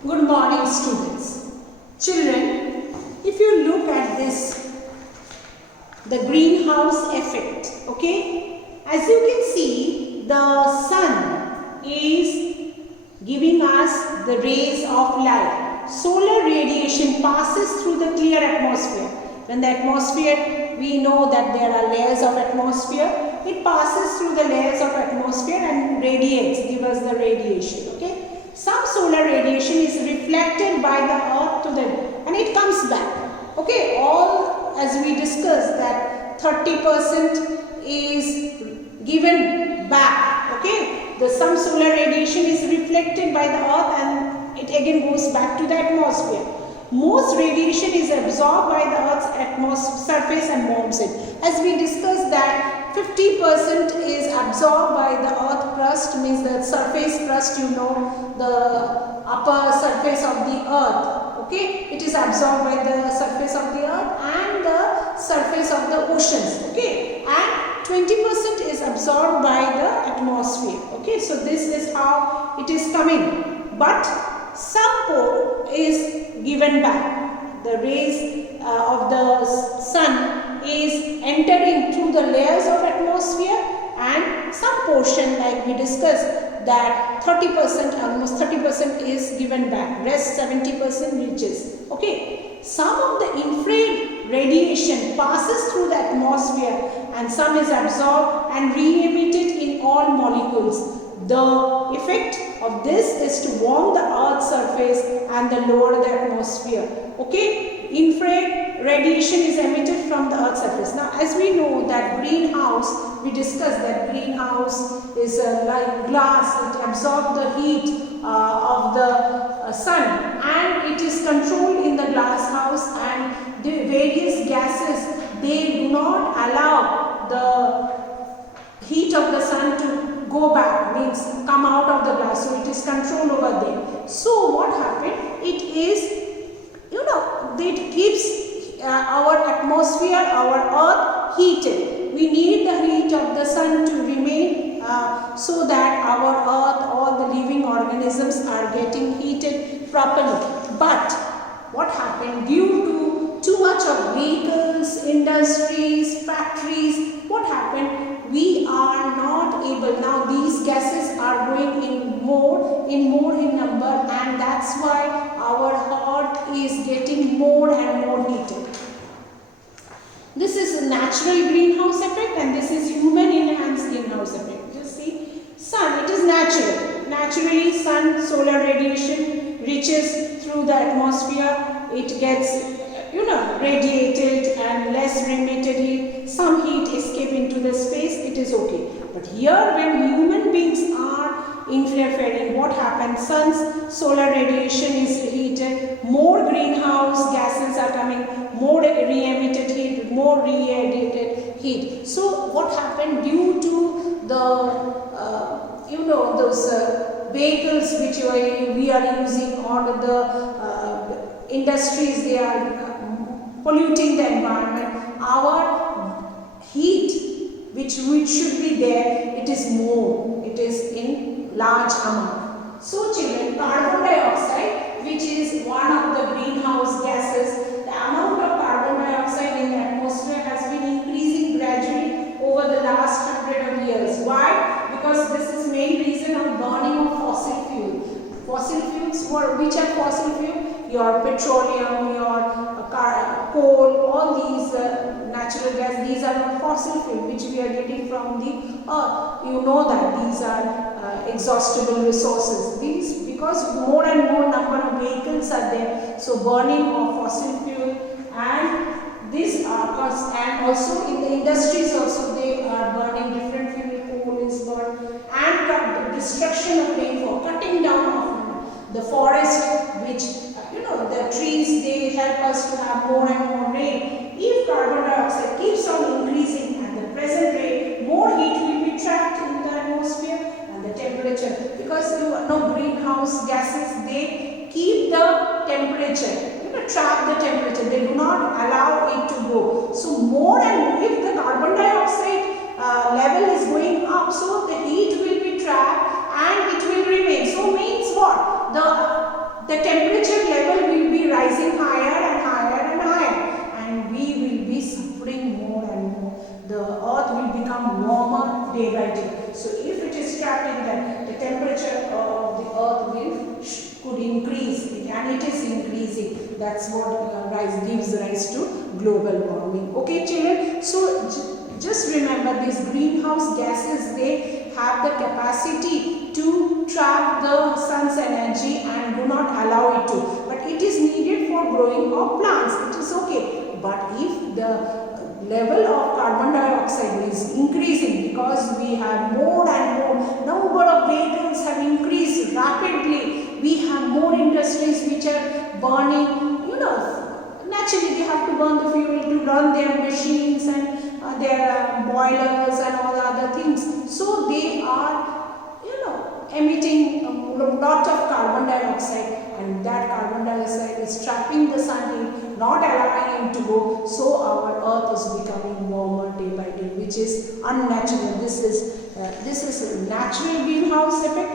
Good morning, students. Children, if you look at this, the greenhouse effect, okay? As you can see, the sun is giving us the rays of light. Solar radiation passes through the clear atmosphere. When the atmosphere, we know that there are layers of atmosphere. It passes through the layers of atmosphere and radiates, give us the radiation, okay? Some solar radiation is reflected by the earth to the, and it comes back, okay? All, as we discussed, that 30% is given back, okay? Some solar radiation is reflected by the earth and it again goes back to the atmosphere. Most radiation is absorbed by the earth's surface and warms it. As we discussed that 50% is absorbed by the earth crust, means the surface crust, you know, the upper surface of the earth, okay? It is absorbed by the surface of the earth and the surface of the oceans, okay? And 20% is absorbed by the atmosphere, okay? So this is how it is coming. But some part is given back. The rays of the sun is entering through the layers of atmosphere, and some portion, like we discussed, that 30%, almost 30% is given back. Rest 70% reaches. Okay. Some of the infrared radiation passes through the atmosphere and some is absorbed and re-emitted in all molecules. The effect of this is to warm the earth's surface and the lower the atmosphere. Okay, infrared radiation is emitted from the earth's surface. Now, as we know that greenhouse, we discussed that greenhouse is like glass. It absorbs the heat of the sun, and it is controlled in the glass house, and the various gases, they do not allow the heat of the sun to go back, means come out of the glass, so it is controlled over there. So what happened? It is, you know, it keeps our atmosphere, our earth heated. We need the heat of the sun to remain so that our earth, all the living organisms are getting heated properly. But what happened? Due to too much of vehicles, industries, factories, what happened? We are not able, now these gases are going in more in number, and that's why our earth is getting more and more heated. This is a natural greenhouse effect and this is human enhanced greenhouse effect. Just see, sun, it is natural. Naturally, sun, solar radiation reaches through the atmosphere, it gets, you know, radiated and less emitted heat, some heat escape into the space, it is okay. But here when human beings are interfering, what happens? Sun's solar radiation is heated, more greenhouse gases are coming, more re-emitted heat, more re-emitted heat. So what happened? Due to the, you know, those vehicles which we are using, or the industries, they are polluting the environment, our heat which should be there, it is more, it is in large amount. So children, carbon dioxide, which is one of the greenhouse gases, the amount of carbon dioxide in the atmosphere has been increasing gradually over the last 100 of years. Why? Because this is main reason of burning of fossil fuel. Fossil fuels, which are fossil fuel? Your petroleum, your coal, all these natural gas, these are fossil fuel which we are getting from the earth. You know that these are exhaustible resources. These, because more and more number of vehicles are there, so burning of fossil fuel, and this and also in the industries also they are burning different fuel, coal is burned, and the destruction of rainfall, cutting down of the forest, which the trees, they help us to have more and more rain. If carbon dioxide keeps on increasing at the present rate, more heat will be trapped in the atmosphere and the temperature, because you know greenhouse gases, they keep the temperature, trap the temperature, they do not allow it to go. So more and more, if the carbon dioxide level is going up, so the heat will be trapped and it will remain. So means what? The temperature and it is increasing. That's what gives rise to global warming. Okay children, so just remember these greenhouse gases, they have the capacity to trap the sun's energy and do not allow it to, but it is needed for growing of plants. It is okay, but if the level of carbon dioxide is increasing because we have more and more number of vehicles have increased rapidly, we have more industries which are burning, naturally they have to burn the fuel to run their machines and their boilers and all the other things, so they are emitting a lot of carbon dioxide, and that carbon dioxide is trapping the sun heat, not allowing it to go, so our earth is becoming warmer day by day, which is unnatural. This is a natural greenhouse effect